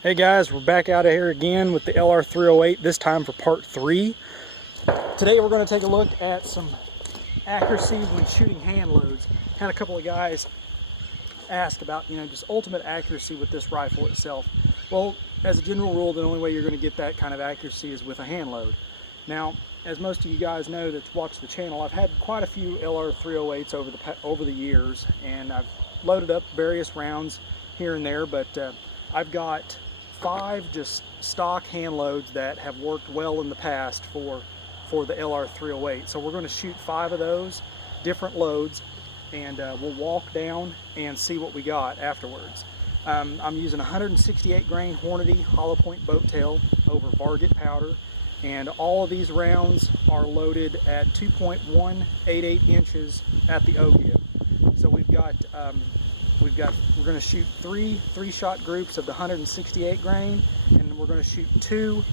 Hey guys, we're back out of here again with the LR308, this time for part 3. Today we're going to take a look at some accuracy when shooting hand loads. Had a couple of guys ask about, just ultimate accuracy with this rifle itself. Well, as a general rule, the only way you're going to get that kind of accuracy is with a hand load. Now, as most of you guys know that watch the channel, I've had quite a few LR308s over the years, and I've loaded up various rounds here and there, but I've got 5 just stock hand loads that have worked well in the past for the LR308. So we're going to shoot 5 of those different loads, and we'll walk down and see what we got afterwards. I'm using 168 grain Hornady hollow point boat tail over varget powder, and all of these rounds are loaded at 2.188 inches at the O-gib. So we're going to shoot three shot groups of the 168 grain, and we're going to shoot 2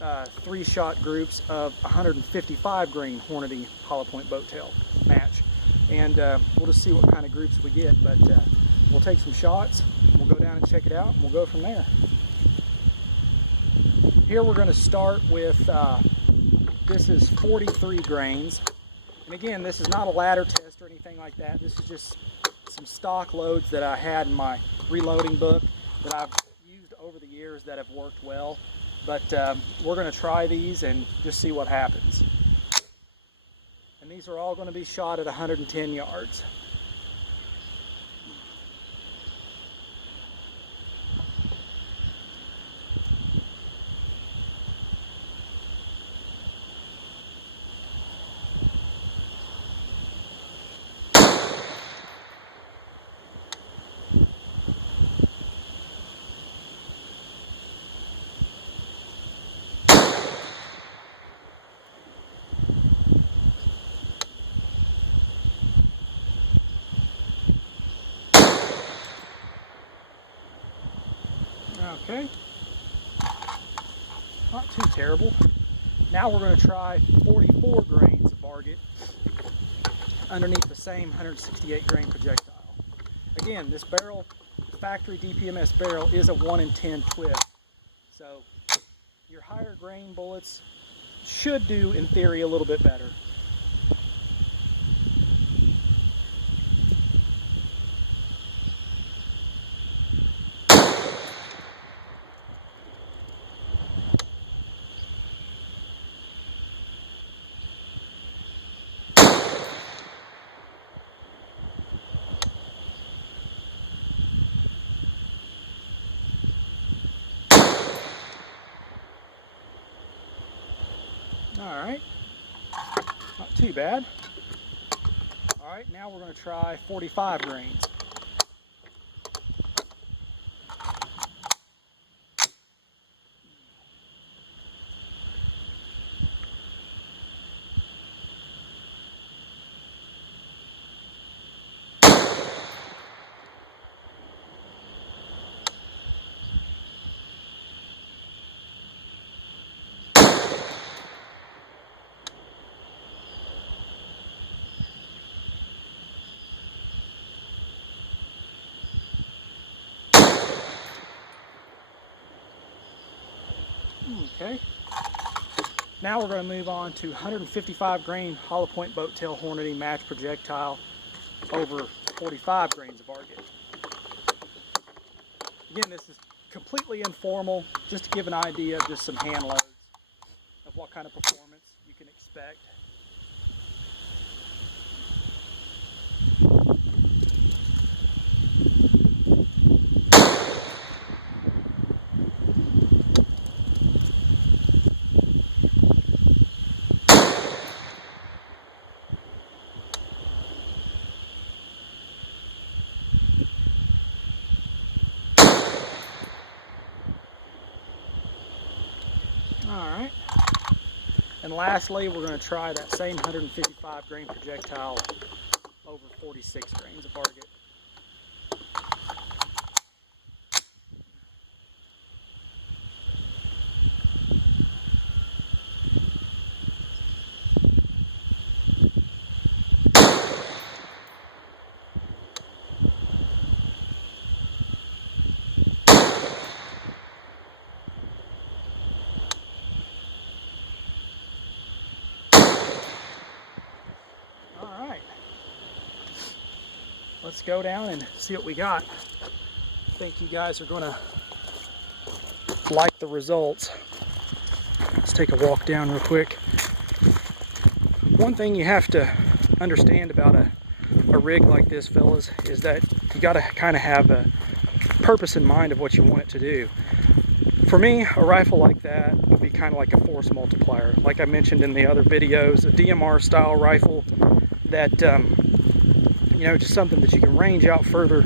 3-shot groups of 155 grain Hornady hollow point boat tail match, and we'll just see what kind of groups we get. But we'll take some shots, we'll go down and check it out, and we'll go from there. Here we're going to start with this is 43 grains, and again, this is not a ladder test or anything like that. This is just some stock loads that I had in my reloading book that I've used over the years that have worked well. But we're going to try these and just see what happens. And these are all going to be shot at 110 yards. Okay, not too terrible. Now we're going to try 44 grains of varget underneath the same 168 grain projectile. Again, this barrel, factory DPMS barrel, is a 1 in 10 twist. So your higher grain bullets should do, in theory, a little bit better. Alright, not too bad. Alright, now we're going to try 45 grains. Okay, now we're going to move on to 155 grain hollow point boat tail Hornady match projectile over 45 grains of varget. Again, this is completely informal, just to give an idea of just some hand loads of what kind of performance you can expect. Alright, and lastly we're going to try that same 155 grain projectile over 46 grains of varget. let's go down and see what we got. I think you guys are gonna like the results. Let's take a walk down real quick. One thing you have to understand about a rig like this, fellas, is that you gotta kind of have a purpose in mind of what you want it to do. For me, a rifle like that would be kind of like a force multiplier. Like I mentioned in the other videos, a DMR style rifle that, you know, just something that you can range out further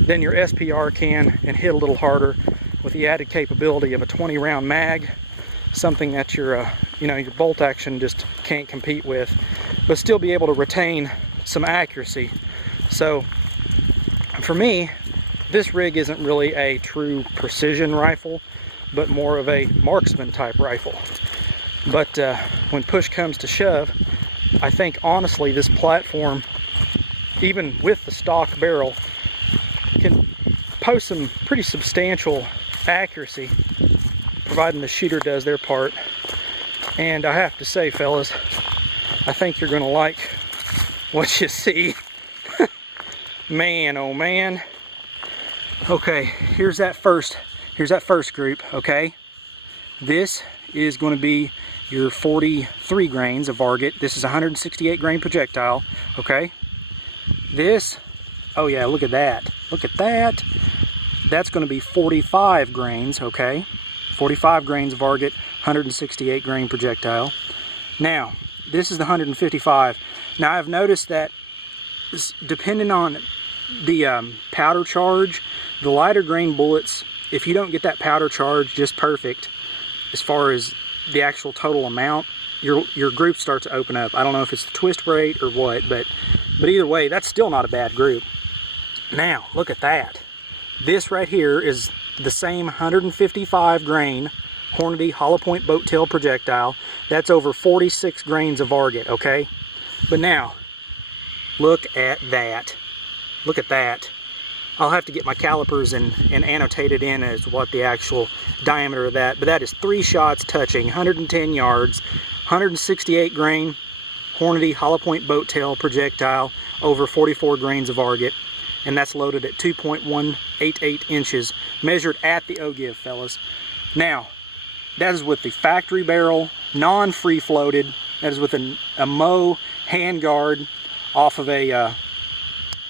than your SPR can and hit a little harder with the added capability of a 20 round mag, something that your, you know, your bolt action just can't compete with, but still be able to retain some accuracy. So for me, this rig isn't really a true precision rifle, but more of a marksman type rifle. But when push comes to shove, I think honestly this platform, even with the stock barrel, can post some pretty substantial accuracy, providing the shooter does their part. And I have to say, fellas, I think you're gonna like what you see. Man, oh man. Okay, here's that first group, okay? This is going to be your 43 grains of Varget. This is 168 grain projectile, okay? This, oh yeah, look at that. Look at that. That's going to be 45 grains, okay? 45 grains of Varget, 168 grain projectile. Now, this is the 155. Now, I've noticed that depending on the powder charge, the lighter grain bullets, if you don't get that powder charge just perfect as far as the actual total amount, your group starts to open up. I don't know if it's the twist rate or what, but either way, that's still not a bad group. Now, look at that. This right here is the same 155 grain Hornady hollow point boat tail projectile. That's over 46 grains of Varget, okay? But now, look at that. Look at that. I'll have to get my calipers and annotate it in as what the actual diameter of that, but that is 3 shots touching, 110 yards, 168 grain Hornady hollow point boat tail projectile, over 44 grains of Varget, and that's loaded at 2.188 inches, measured at the ogive, fellas. Now, that is with the factory barrel, non-free floated. That is with a Moe hand guard off of a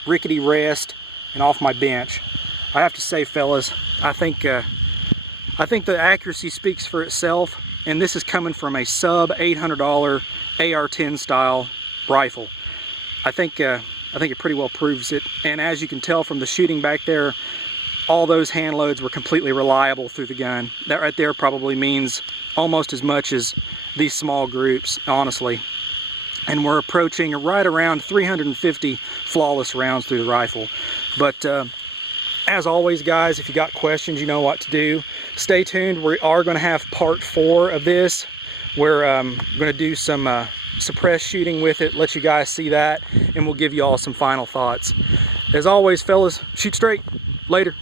rickety rest and off my bench. I have to say, fellas, I think the accuracy speaks for itself, and this is coming from a sub $800 AR-10 style rifle. I think it pretty well proves it, and as you can tell from the shooting back there, all those hand loads were completely reliable through the gun. That right there probably means almost as much as these small groups, honestly. And we're approaching right around 350 flawless rounds through the rifle. But as always, guys, if you got questions, you know what to do. Stay tuned. We are going to have part 4 of this. We're going to do some suppressed shooting with it, let you guys see that, and we'll give you all some final thoughts. As always, fellas, shoot straight. Later.